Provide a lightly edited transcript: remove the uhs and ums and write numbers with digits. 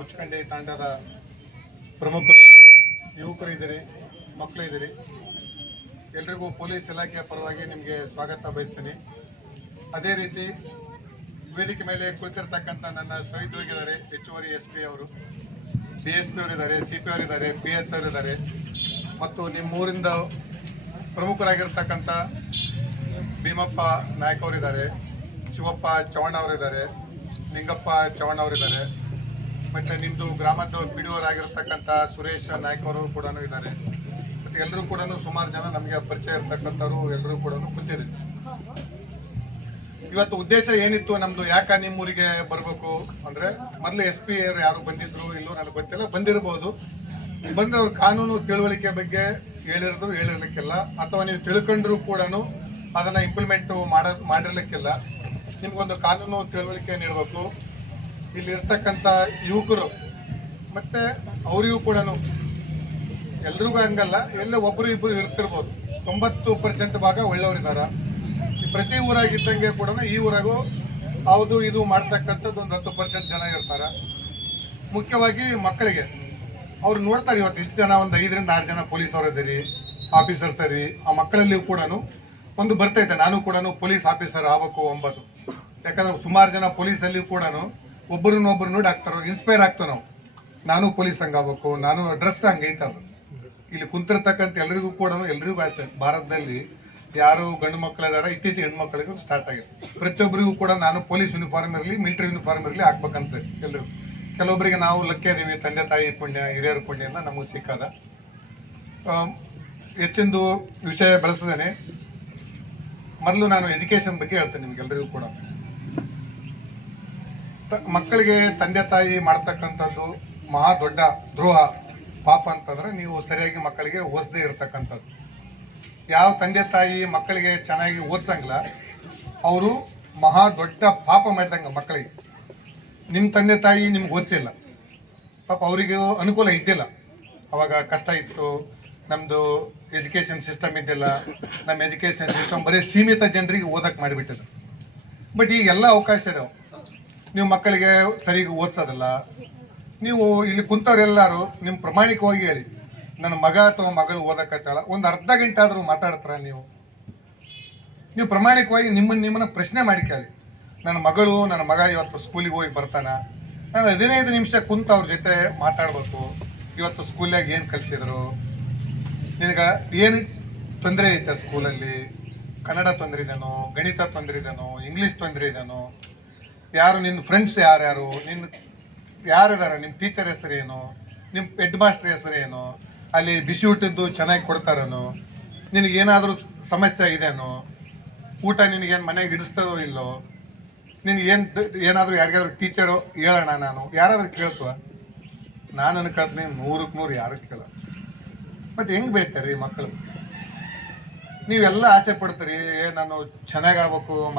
ಮುಚ್ಕಂಡಿ ತಾಂಡದ ಪ್ರಮುಖರು, ಯುವಕರು ಇದ್ದೀರಿ, ಮಕ್ಕಳು ಇದ್ದೀರಿ. ಎಲ್ರಿಗೂ ಪೊಲೀಸ್ ಇಲಾಖೆಯ ಪರವಾಗಿ ನಿಮಗೆ ಸ್ವಾಗತ ಬಯಸ್ತೀನಿ. ಅದೇ ರೀತಿ ವೇದಿಕೆ ಮೇಲೆ ಕುಳಿತಿರ್ತಕ್ಕಂಥ ನನ್ನ ಸಹೋದ್ಯೋಗಿದ್ದಾರೆ, ಹೆಚ್ಚುವರಿ SP ಅವರು, DSP ಅವರಿದ್ದಾರೆ, CP ಅವರಿದ್ದಾರೆ, PS ಅವರಿದ್ದಾರೆ, ಮತ್ತು ನಿಮ್ಮೂರಿಂದ ಪ್ರಮುಖರಾಗಿರ್ತಕ್ಕಂಥ ಭೀಮಪ್ಪ ನಾಯಕ್ ಅವರಿದ್ದಾರೆ, ಶಿವಪ್ಪ ಚವ್ಹಾಣ್ ಅವರಿದ್ದಾರೆ, ನಿಂಗಪ್ಪ ಚವ್ಹಾಣ್ ಅವರಿದ್ದಾರೆ, ಮತ್ತು ನಿಮ್ಮದು ಗ್ರಾಮದ PDO ಆಗಿರ್ತಕ್ಕಂಥ ಸುರೇಶ್ ನಾಯಕ್ ಅವರು ಕೂಡ ಇದ್ದಾರೆ. ಮತ್ತು ಎಲ್ಲರೂ ಕೂಡ ಸುಮಾರು ಜನ ನಮಗೆ ಪರಿಚಯ ಇರ್ತಕ್ಕಂಥವ್ರು ಎಲ್ಲರೂ ಕೂಡ ಕೂತಿದ್ದೀವಿ. ಇವತ್ತು ಉದ್ದೇಶ ಏನಿತ್ತು ನಮ್ಮದು, ಯಾಕೆ ನಿಮ್ಮೂರಿಗೆ ಬರಬೇಕು ಅಂದರೆ, ಮೊದಲು SP ಅವರು ಯಾರು ಬಂದಿದ್ರು ಇಲ್ಲೋ ನನಗೆ ಗೊತ್ತಿಲ್ಲ, ಬಂದಿರಬಹುದು. ಬಂದವ್ರ ಕಾನೂನು ತಿಳುವಳಿಕೆ ಬಗ್ಗೆ ಹೇಳಿರ್ಲಿಕ್ಕಿಲ್ಲ, ಅಥವಾ ನೀವು ತಿಳ್ಕೊಂಡ್ರೂ ಕೂಡ ಅದನ್ನು ಇಂಪ್ಲಿಮೆಂಟು ಮಾಡಿರ್ಲಿಕ್ಕಿಲ್ಲ. ನಿಮ್ಗೊಂದು ಕಾನೂನು ತಿಳುವಳಿಕೆ ನೀಡಬೇಕು. ಇಲ್ಲಿರ್ತಕ್ಕಂಥ ಯುವಕರು ಮತ್ತು ಅವರಿಗೂ ಕೂಡ ಎಲ್ರಿಗೂ ಹಂಗಲ್ಲ, ಎಲ್ಲ ಒಬ್ಬರು ಇಬ್ಬರು ಇರ್ತಿರ್ಬೋದು. 90% ಭಾಗ ಒಳ್ಳೆಯವರಿದ್ದಾರೆ. ಪ್ರತಿ ಊರಾಗಿದ್ದಂಗೆ ಕೂಡ ಈ ಊರಾಗೂ ಹೌದು ಇದು ಮಾಡ್ತಕ್ಕಂಥದ್ದು ಒಂದು 10% ಜನ ಇರ್ತಾರೆ. ಮುಖ್ಯವಾಗಿ ಮಕ್ಕಳಿಗೆ ಅವ್ರು ನೋಡ್ತಾರೆ. ಇವತ್ತು ಇಷ್ಟು ಜನ, ಒಂದು 5 ರಿಂದ 6 ಜನ ಪೊಲೀಸ್ ಅವರು ಇದ್ದೀರಿ, ಆಫೀಸರ್ಸ್ ಇರಿ. ಆ ಮಕ್ಕಳಲ್ಲಿ ಕೂಡ ಒಂದು ಬರ್ತೈತೆ, ನಾನು ಕೂಡ ಪೊಲೀಸ್ ಆಫೀಸರ್ ಆಗಬೇಕು ಅಂಬೋದು. ಯಾಕಂದ್ರೆ ಸುಮಾರು ಜನ ಪೊಲೀಸಲ್ಲಿ ಕೂಡ ಒಬ್ಬರನ್ನೊಬ್ಬರು ನೋಡಿ ಆಗ್ತಾರೋ, ಇನ್ಸ್ಪೈರ್ ಆಗ್ತೋ ನಾವು, ನಾನು ಪೊಲೀಸ್ ಹಂಗಾಗಬೇಕು, ನಾನು ಡ್ರೆಸ್ ಹಂಗೈತೆ. ಅದು ಇಲ್ಲಿ ಕುಂತಿರ್ತಕ್ಕಂಥ ಎಲ್ರಿಗೂ ಕೂಡ ಎಲ್ರಿಗೂ ಆಸೆ. ಭಾರತದಲ್ಲಿ ಯಾರು ಗಂಡು ಮಕ್ಕಳಿದಾರ, ಇತ್ತೀಚೆಗೆ ಹೆಣ್ಮಕ್ಳಿಗೂ ಸ್ಟಾರ್ಟ್ ಆಗಿದೆ. ಪ್ರತಿಯೊಬ್ಬರಿಗೂ ಕೂಡ ನಾನು ಪೊಲೀಸ್ ಯೂನಿಫಾರ್ಮ್ ಇರಲಿ, ಮಿಲಿಟರಿ ಯೂನಿಫಾರ್ಮ್ ಇರಲಿ ಹಾಕ್ಬೇಕನ್ಸುತ್ತೆ ಎಲ್ರಿಗೂ. ಕೆಲವೊಬ್ಬರಿಗೆ ನಾವು ಲಕ್ಕಿ ಅದೀವಿ, ತಂದೆ ತಾಯಿ ಪುಣ್ಯ, ಹಿರಿಯರ ಪುಣ್ಯ ಎಲ್ಲ ನಮಗೆ ಸಿಕ್ಕದ. ಹೆಚ್ಚಿಂದು ವಿಷಯ ಬೆಳೆಸಿದ್ದೇನೆ. ಮೊದಲು ನಾನು ಎಜುಕೇಷನ್ ಬಗ್ಗೆ ಹೇಳ್ತೇನೆ ನಿಮ್ಗೆಲ್ರಿಗೂ ಕೂಡ. ಮಕ್ಕಳಿಗೆ ತಂದೆ ತಾಯಿ ಮಾಡ್ತಕ್ಕಂಥದ್ದು ಮಹಾ ದೊಡ್ಡ ದ್ರೋಹ, ಪಾಪ ಅಂತಂದ್ರೆ ನೀವು ಸರಿಯಾಗಿ ಮಕ್ಕಳಿಗೆ ಓದಿಸದೇ ಇರತಕ್ಕಂಥದ್ದು. ಯಾವ ತಂದೆ ತಾಯಿ ಮಕ್ಕಳಿಗೆ ಚೆನ್ನಾಗಿ ಓದಿಸಂಗಿಲ್ಲ, ಅವರು ಮಹಾ ದೊಡ್ಡ ಪಾಪ ಮಾಡಿದಂಗೆ ಮಕ್ಕಳಿಗೆ. ನಿಮ್ಮ ತಂದೆ ತಾಯಿ ನಿಮ್ಗೆ ಓದಿಸಿಲ್ಲ, ಪಾಪ ಅವರಿಗೆ ಅನುಕೂಲ ಇದ್ದಿಲ್ಲ, ಅವಾಗ ಕಷ್ಟ ಇತ್ತು, ನಮ್ಮದು ಎಜುಕೇಷನ್ ಸಿಸ್ಟಮ್ ಇದ್ದಿಲ್ಲ. ನಮ್ಮ ಎಜುಕೇಷನ್ ಸಿಸ್ಟಮ್ ಬರೀ ಸೀಮಿತ ಜನರಿಗೆ ಓದಕ್ಕೆ ಮಾಡಿಬಿಟ್ಟಿದೆ. ಬಟ್ ಈಗೆಲ್ಲ ಅವಕಾಶ ಇದಾವೆ. ನೀವು ಮಕ್ಕಳಿಗೆ ಸರಿಯಾಗಿ ಓದಿಸೋದಿಲ್ಲ. ನೀವು ಇಲ್ಲಿ ಕುಂತವ್ರೆಲ್ಲರೂ ನಿಮ್ಮ ಪ್ರಾಮಾಣಿಕವಾಗಿ ಹೇಳಿ, ನನ್ನ ಮಗ ಅಥವಾ ಮಗಳು ಓದಕತ್ತಾಳ, ಒಂದು ಅರ್ಧ ಗಂಟೆ ಆದರೂ ಮಾತಾಡ್ತಾರ? ನೀವು ಪ್ರಾಮಾಣಿಕವಾಗಿ ನಿಮ್ಮನ್ನ ಪ್ರಶ್ನೆ ಮಾಡಿಕೊಳ್ಳಿ. ನನ್ನ ಮಗಳು, ನನ್ನ ಮಗ ಇವತ್ತು ಸ್ಕೂಲಿಗೆ ಹೋಗಿ ಬರ್ತಾನ, ನಾನು 15 ನಿಮಿಷ ಕುಂತ ಅವ್ರ ಜೊತೆ ಮಾತಾಡ್ಬೇಕು. ಇವತ್ತು ಸ್ಕೂಲ್ನಾಗ ಏನು ಕಲಿಸಿದ್ರು, ನಿನಗೆ ಏನು ತೊಂದರೆ ಐತೆ ಸ್ಕೂಲಲ್ಲಿ, ಕನ್ನಡ ತೊಂದರೆ ಇದೆನೋ, ಗಣಿತ ತೊಂದರೆ ಇದೆನೋ, ಇಂಗ್ಲೀಷ್ ತೊಂದರೆ ಇದೆನೋ, ಯಾರು ನಿನ್ನ ಫ್ರೆಂಡ್ಸ್ ಯಾರ್ಯಾರು, ನಿನ್ನ ಯಾರಿದ್ದಾರೆ, ನಿಮ್ಮ ಟೀಚರ್ ಹೆಸರು ಏನು, ನಿಮ್ಮ ಹೆಡ್ ಮಾಸ್ಟರ್ ಹೆಸರು ಏನು, ಅಲ್ಲಿ ಬಿಸಿ ಊಟದ್ದು ಚೆನ್ನಾಗಿ ಕೊಡ್ತಾರೇನೋ, ನಿನಗೇನಾದರೂ ಸಮಸ್ಯೆ ಇದೆನೋ, ಊಟ ನಿನಗೇನು ಮನೆಗೆ ಹಿಡಿಸ್ತದೋ ಇಲ್ಲೋ, ಏನಾದರೂ ಯಾರಿಗಾದ್ರೂ ಟೀಚರು ಹೇಳೋಣ, ನಾನು ಯಾರಾದ್ರೂ ಕೇಳ್ತವ? ನಾನು ಅನ್ಕೋತೀನಿ 100ಕ್ಕೆ 100 ಯಾರು ಕೇಳ. ಮತ್ತು ಹೆಂಗೆ ಬೇಡ್ತಾರೆ ಈ ಮಕ್ಕಳು? ನೀವೆಲ್ಲ ಆಸೆ ಪಡ್ತೀರಿ, ನಾನು ಚೆನ್ನಾಗಾಗಬೇಕು,